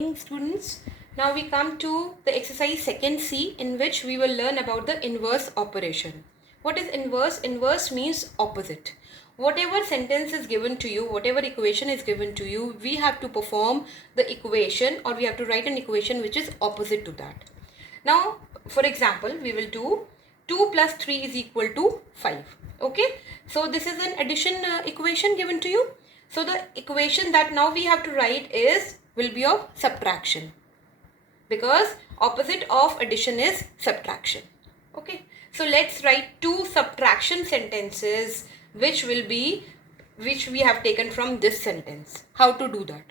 Students, now we come to the exercise second C, in which we will learn about the inverse operation. What is inverse? Inverse means opposite. Whatever sentence is given to you, whatever equation is given to you, we have to perform the equation, or we have to write an equation which is opposite to that. Now, for example, we will do 2 plus 3 is equal to 5. Okay, so this is an addition equation given to you. So the equation that now we have to write will be of subtraction, because opposite of addition is subtraction. Okay, so let's write two subtraction sentences which we have taken from this sentence. How to do that?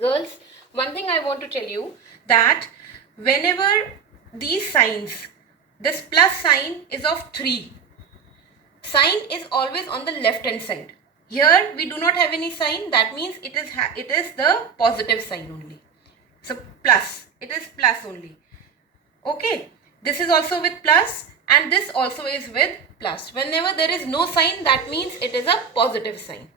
Girls, one thing I want to tell you, that whenever these signs, this plus sign is of 3, sign is always on the left hand side. Here we do not have any sign, that means it is the positive sign only. So plus, it is plus only. Okay, this is also with plus and this also is with plus. Whenever there is no sign, that means it is a positive sign.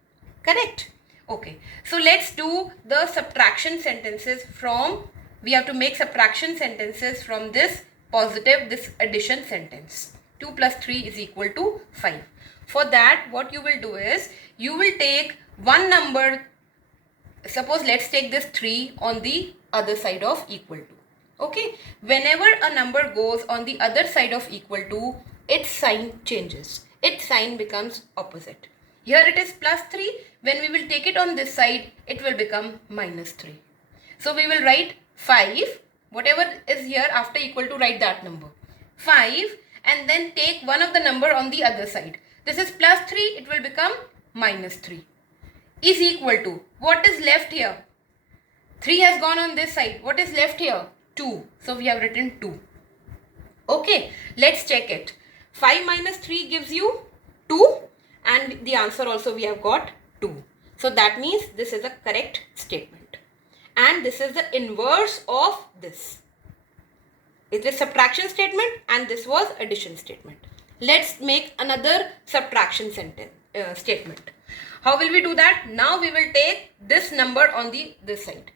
Correct? Okay, so let's do the subtraction sentences from, we have to make subtraction sentences from this addition sentence. 2 plus 3 is equal to 5. For that, what you will do is, you will take one number, suppose let's take this 3 on the other side of equal to. Okay, whenever a number goes on the other side of equal to, its sign changes. Its sign becomes opposite. Here it is plus 3. When we will take it on this side, it will become minus 3. So we will write 5. Whatever is here after equal to, write that number. 5, and then take one of the number on the other side. This is plus 3, it will become minus 3. Is equal to, what is left here? 3 has gone on this side. What is left here? 2. So we have written 2. Okay, let's check it. 5 minus 3 gives you 2, and the answer also we have got 2. So that means this is a correct statement. And this is the inverse of this. It is subtraction statement and this was addition statement. Let's make another subtraction statement. How will we do that? Now we will take this number on this side.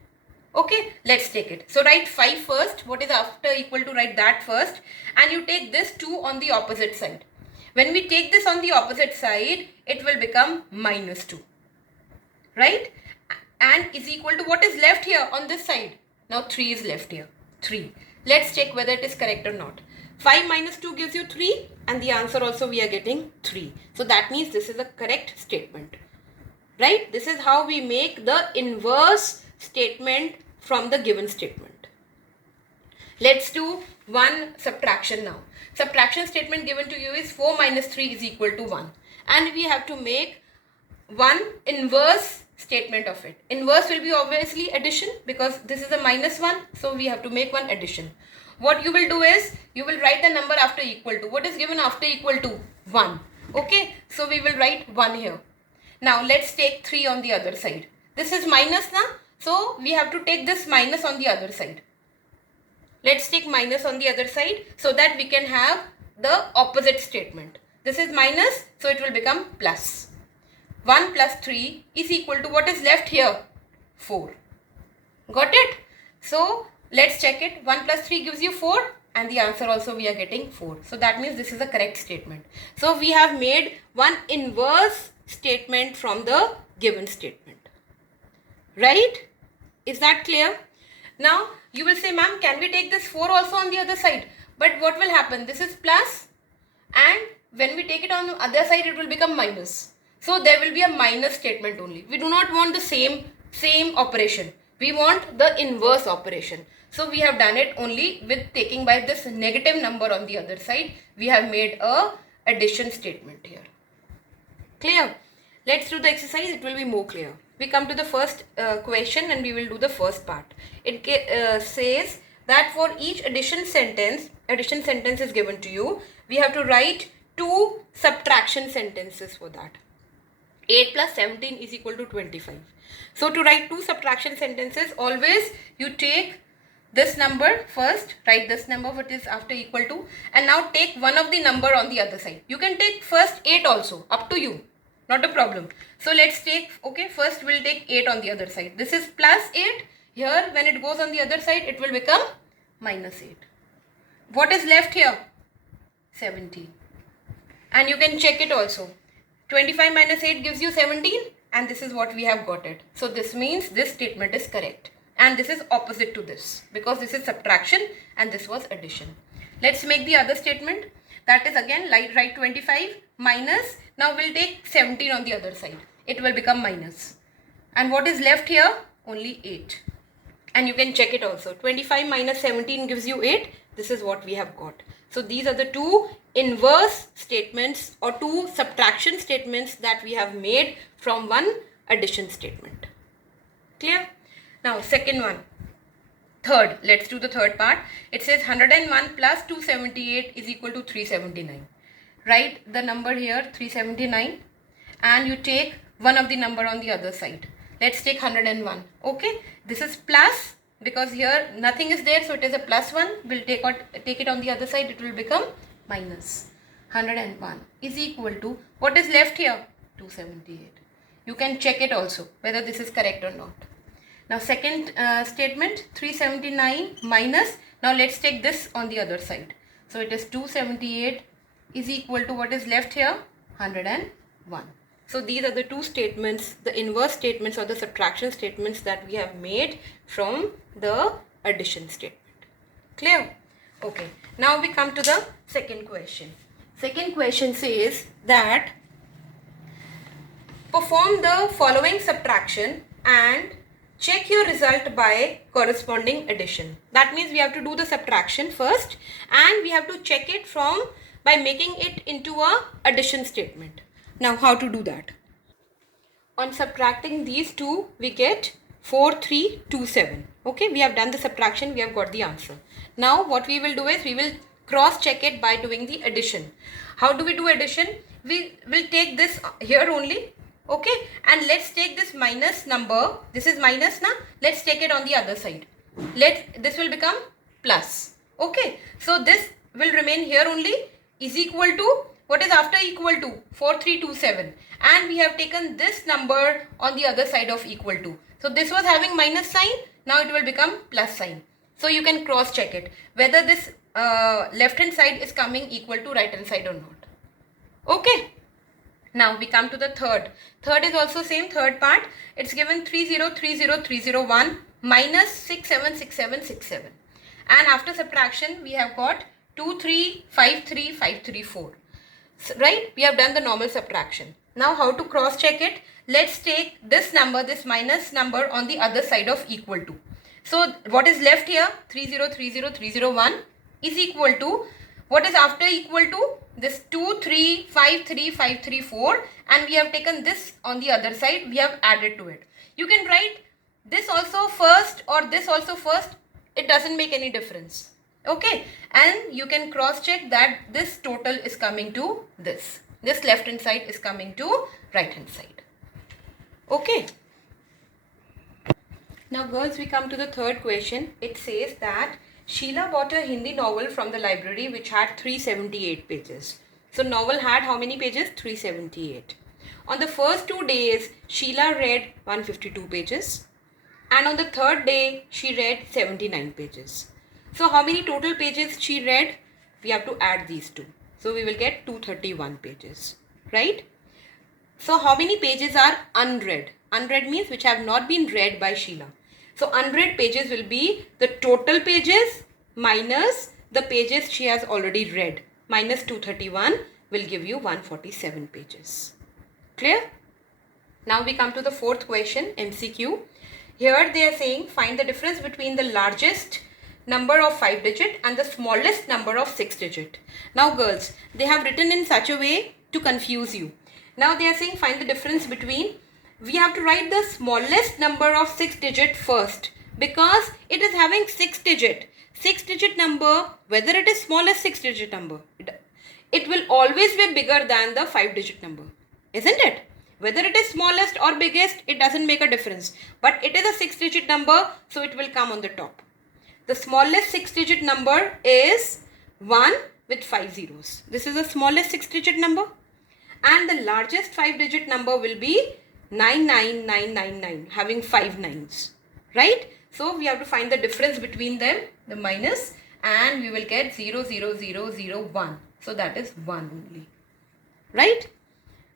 Okay, let's take it. So write 5 first. What is after equal to, write that first. And you take this 2 on the opposite side. When we take this on the opposite side, it will become minus 2. Right? And is equal to, what is left here on this side? Now 3 is left here. 3. Let's check whether it is correct or not. 5 minus 2 gives you 3, and the answer also we are getting 3. So that means this is a correct statement. Right? This is how we make the inverse statement from the given statement. Let's do one subtraction now. Subtraction statement given to you is 4 minus 3 is equal to 1. And we have to make one inverse statement of it. Inverse will be obviously addition, because this is a minus 1. So we have to make one addition. What you will do is, you will write the number after equal to. What is given after equal to? 1. Okay, so we will write 1 here. Now let's take 3 on the other side. This is minus now, so we have to take this minus on the other side. Let's take minus on the other side so that we can have the opposite statement. This is minus, so it will become plus. 1 plus 3 is equal to, what is left here? 4. Got it? So let's check it. 1 plus 3 gives you 4, and the answer also we are getting 4. So that means this is a correct statement. So we have made one inverse statement from the given statement. Right? Is that clear? Now you will say, ma'am, can we take this 4 also on the other side? But what will happen? This is plus, and when we take it on the other side, it will become minus. So there will be a minus statement only. We do not want the same operation. We want the inverse operation. So we have done it only with taking by this negative number on the other side. We have made a addition statement here. Clear? Let's do the exercise. It will be more clear. We come to the first question and we will do the first part. It says that for each addition sentence is given to you. We have to write 2 subtraction sentences for that. 8 plus 17 is equal to 25. So to write 2 subtraction sentences, always you take this number first, write this number what is after equal to, and now take one of the number on the other side. You can take first 8 also, up to you. not a problem. So let's take, okay, first we'll take 8 on the other side. This is plus 8, Here when it goes on the other side, it will become minus 8. What is left here? 17. And you can check it also. 25 minus 8 gives you 17, and this is what we have got it. So this means this statement is correct. And this is opposite to this, because this is subtraction and this was addition. Let's make the other statement. That is again, write 25 minus, now we'll take 17 on the other side. It will become minus. And what is left here? Only 8. And you can check it also. 25 minus 17 gives you 8. This is what we have got. So these are the two inverse statements or two subtraction statements that we have made from one addition statement. Clear? Now second one. Third. Let's do the third part. It says 101 plus 278 is equal to 379. Write the number here 379 and you take one of the number on the other side. Let's take 101. Okay. This is plus. Because here nothing is there, so it is a plus 1. We'll take it on the other side, it will become minus. 101 is equal to, what is left here? 278. You can check it also, whether this is correct or not. Now second statement, 379 minus, now let's take this on the other side. So it is 278 is equal to, what is left here? 101. So these are the two statements, the inverse statements or the subtraction statements that we have made from the addition statement. Clear? Okay. Now we come to the second question. Second question says that perform the following subtraction and check your result by corresponding addition. That means we have to do the subtraction first and we have to check it by making it into a addition statement. Now how to do that? On subtracting these two, we get 4327. Okay, we have done the subtraction, we have got the answer. Now what we will do is we will cross check it by doing the addition. How do we do addition? We will take this here only. Okay, and let's take this minus number. This is minus now. Let's take it on the other side. This will become plus. Okay, so this will remain here only is equal to, what is after equal to? 4327. And we have taken this number on the other side of equal to. So this was having minus sign. Now it will become plus sign. So you can cross check it whether this left hand side is coming equal to right hand side or not. Okay. Now we come to the third. Third is also same, third part. It's given 3030301 minus 676767. And after subtraction we have got 2353534. Right? We have done the normal subtraction. Now how to cross check it? Let's take this number, this minus number on the other side of equal to. So what is left here? 3030301 is equal to, what is after equal to? This 2353534, and we have taken this on the other side, we have added to it. You can write this also first or this also first. It doesn't make any difference. Okay, and you can cross check that this total is coming to this. This left hand side is coming to right hand side. Okay. Now girls, we come to the third question. It says that Sheila bought a Hindi novel from the library which had 378 pages. So novel had how many pages? 378. On the first 2 days, Sheila read 152 pages. And on the third day, she read 79 pages. So how many total pages she read? We have to add these two. So we will get 231 pages. Right? So how many pages are unread? Unread means which have not been read by Sheila. So unread pages will be the total pages minus the pages she has already read. Minus 231 will give you 147 pages. Clear? Now we come to the fourth question, MCQ. Here they are saying find the difference between the largest number of 5 digit and the smallest number of 6 digit. Now girls, they have written in such a way to confuse you. Now they are saying find the difference between, we have to write the smallest number of 6 digit first because it is having 6 digit. 6 digit number, whether it is smallest 6 digit number, it will always be bigger than the 5 digit number, isn't it? Whether it is smallest or biggest, it doesn't make a difference. But it is a 6 digit number, so it will come on the top. The smallest 6 digit number is 1 with 5 zeros. This is the smallest 6 digit number. And the largest 5 digit number will be 99999, having 5 nines. Right? So we have to find the difference between them, the minus, and we will get 0, 0, 0, 0, 1. So that is 1 only. Right?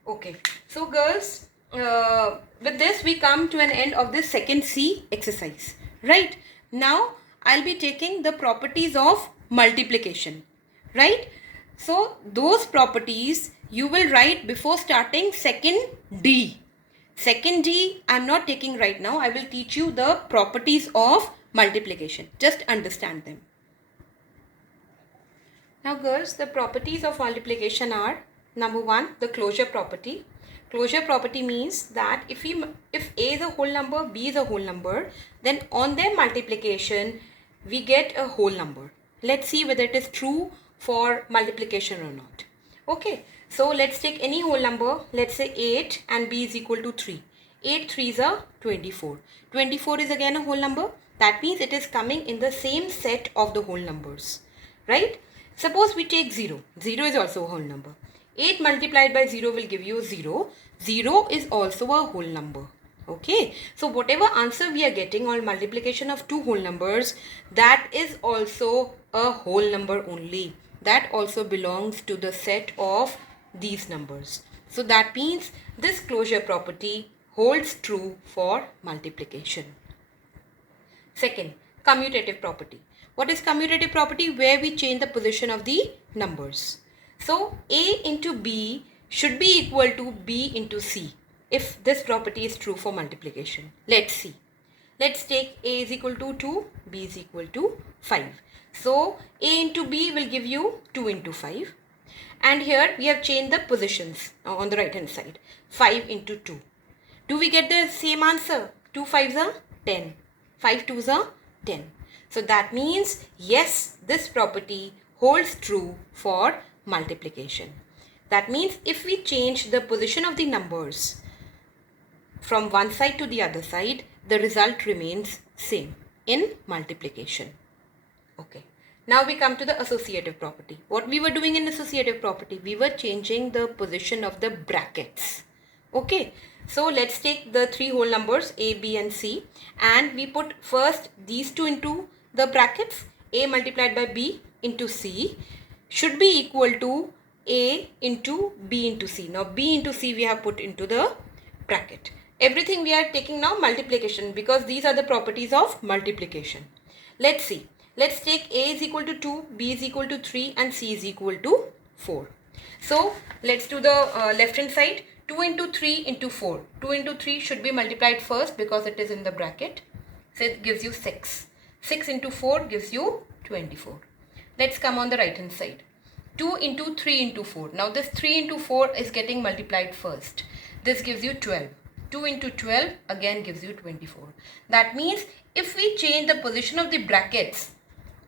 Okay. So girls, with this we come to an end of this second C exercise. Right? Now I'll be taking the properties of multiplication. Right? So those properties you will write before starting second D. Second D I'm not taking right now. I will teach you the properties of multiplication. Just understand them. Now girls, the properties of multiplication are: number 1, the closure property. Closure property means that if A is a whole number, B is a whole number, then on their multiplication we get a whole number. Let's see whether it is true for multiplication or not. Okay, so let's take any whole number. Let's say 8 and B is equal to 3. 8 3s are 24. 24 is again a whole number. That means it is coming in the same set of the whole numbers. Right? Suppose we take 0. 0 is also a whole number. 8 multiplied by 0 will give you 0. 0 is also a whole number. Okay. So whatever answer we are getting on multiplication of two whole numbers, that is also a whole number only. That also belongs to the set of these numbers. So that means this closure property holds true for multiplication. Second, commutative property. What is commutative property? Where we change the position of the numbers. So A into B should be equal to B into C if this property is true for multiplication. Let's see. Let's take A is equal to 2, B is equal to 5. So A into B will give you 2 into 5. And here we have changed the positions on the right hand side. 5 into 2. Do we get the same answer? 2 5s are 10. 5 2s are 10. So that means yes, this property holds true for multiplication. That means if we change the position of the numbers from one side to the other side, the result remains same in multiplication. Okay. Now we come to the associative property. What we were doing in associative property? We were changing the position of the brackets. Okay. So let's take the three whole numbers A, B and C, and we put first these two into the brackets. A multiplied by B into C should be equal to A into B into C. Now B into C we have put into the bracket. Everything we are taking now multiplication because these are the properties of multiplication. Let's see. Let's take A is equal to 2, B is equal to 3 and C is equal to 4. So let's do the left hand side. 2 into 3 into 4. 2 into 3 should be multiplied first because it is in the bracket. So it gives you 6. 6 into 4 gives you 24. Let's come on the right hand side. 2 into 3 into 4. Now this 3 into 4 is getting multiplied first. This gives you 12. 2 into 12 again gives you 24. That means if we change the position of the brackets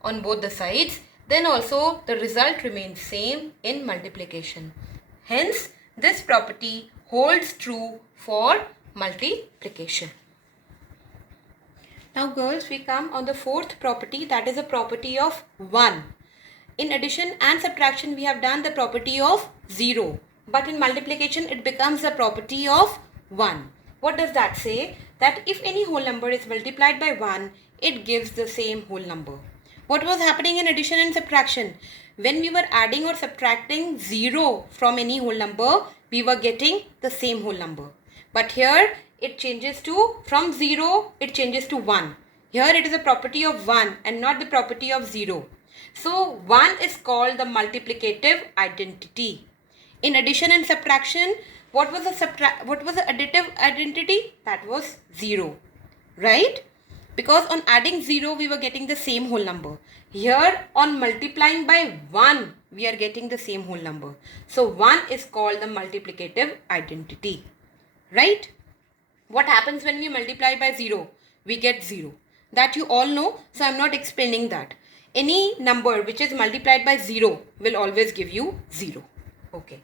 on both the sides, then also the result remains same in multiplication. Hence, this property holds true for multiplication. Now girls, we come on the fourth property, that is a property of 1. In addition and subtraction, we have done the property of 0. But in multiplication, it becomes the property of 1. What does that say? That if any whole number is multiplied by 1, it gives the same whole number. What was happening in addition and subtraction? When we were adding or subtracting 0 from any whole number, we were getting the same whole number. But here it changes to, from 0, it changes to 1. Here it is a property of 1 and not the property of 0. So 1 is called the multiplicative identity. In addition and subtraction, what was the additive identity? That was 0. Right? Because on adding 0, we were getting the same whole number. Here on multiplying by 1, we are getting the same whole number. So 1 is called the multiplicative identity. Right? What happens when we multiply by 0? We get 0. That you all know, so I am not explaining that. Any number which is multiplied by 0 will always give you 0. Okay.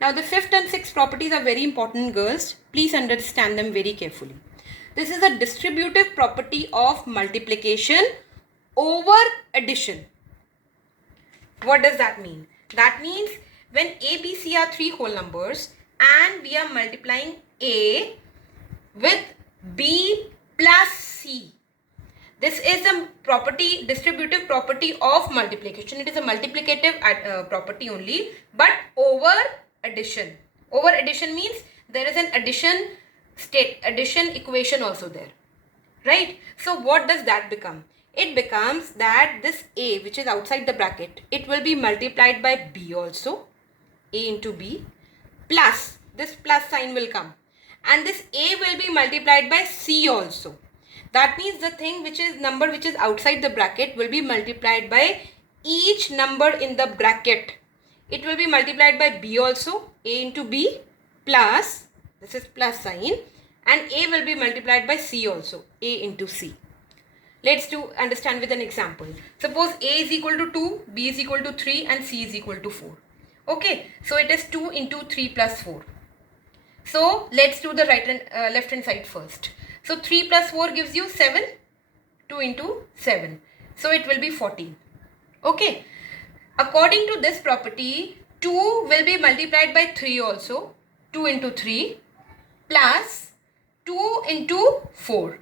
Now the fifth and sixth properties are very important, girls. Please understand them very carefully. This is a distributive property of multiplication over addition. What does that mean? That means when A, B, C are three whole numbers and we are multiplying A with B plus C. This is a property, distributive property of multiplication. It is a multiplicative property only, but over addition. Over addition means there is an addition equation also there, right? So what does that become? It becomes that this a, which is outside the bracket, it will be multiplied by b also, a into b, plus this plus sign will come, and this a will be multiplied by c also. That means the thing which is number which is outside the bracket will be multiplied by each number in the bracket. It will be multiplied by b also, a into b, plus, this is plus sign, and a will be multiplied by c also, a into c. Let's understand with an example. Suppose a is equal to 2, b is equal to 3, and c is equal to 4. Okay, so it is 2 into 3 plus 4. So let's do the left hand side first. So 3 plus 4 gives you 7. 2 into 7. So it will be 14. Okay. According to this property, 2 will be multiplied by 3 also. 2 into 3 plus 2 into 4.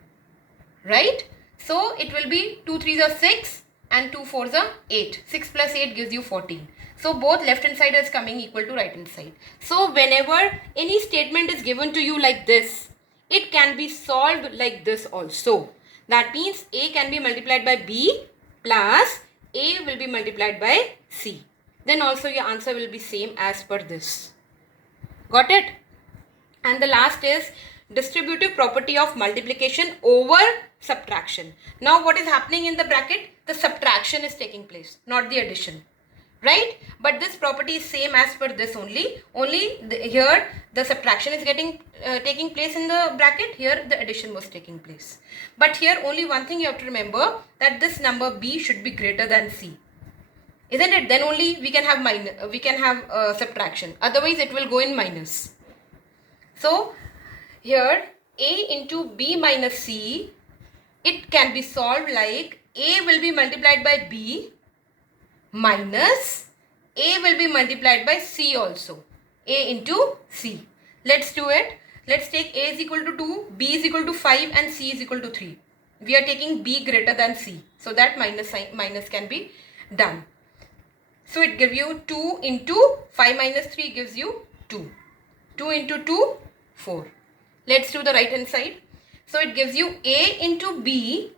Right? So it will be 2 3s are 6 and 2 4s are 8. 6 plus 8 gives you 14. So both left hand side is coming equal to right hand side. So whenever any statement is given to you like this, it can be solved like this also. That means a can be multiplied by b plus a will be multiplied by c. Then also your answer will be same as per this. Got it? And the last is distributive property of multiplication over subtraction. Now what is happening in the bracket? The subtraction is taking place, not the addition. Right? But this property is same as per this only. Here the subtraction is taking place in the bracket. Here the addition was taking place. But here only one thing you have to remember, that this number b should be greater than c. Isn't it? Then only we can have subtraction. Otherwise it will go in minus. So here a into b minus c, it can be solved like a will be multiplied by b minus a will be multiplied by c also, a into c. Let's do it. Let's take a is equal to 2, b is equal to 5 and c is equal to 3. We are taking b greater than c, so that minus can be done. So it gives you 2 into 5 minus 3 gives you 2. 2 into 2, 4. Let's do the right hand side. So it gives you a into b,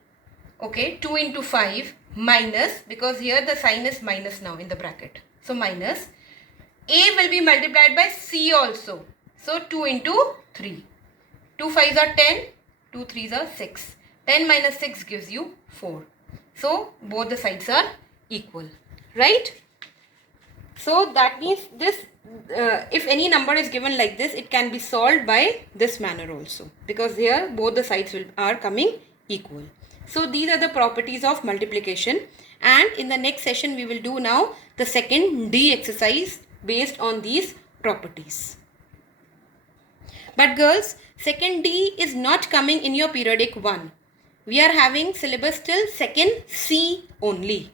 okay, 2 into 5 minus, because here the sign is minus now in the bracket. So minus, a will be multiplied by c also. So 2 into 3. 2 5s are 10, 2 3s are 6. 10 minus 6 gives you 4. So both the sides are equal, right? So that means this, if any number is given like this, it can be solved by this manner also, because here both the sides are coming equal. So these are the properties of multiplication, and in the next session we will do now the second D exercise based on these properties. But girls, second D is not coming in your periodic 1. We are having syllabus till second C only.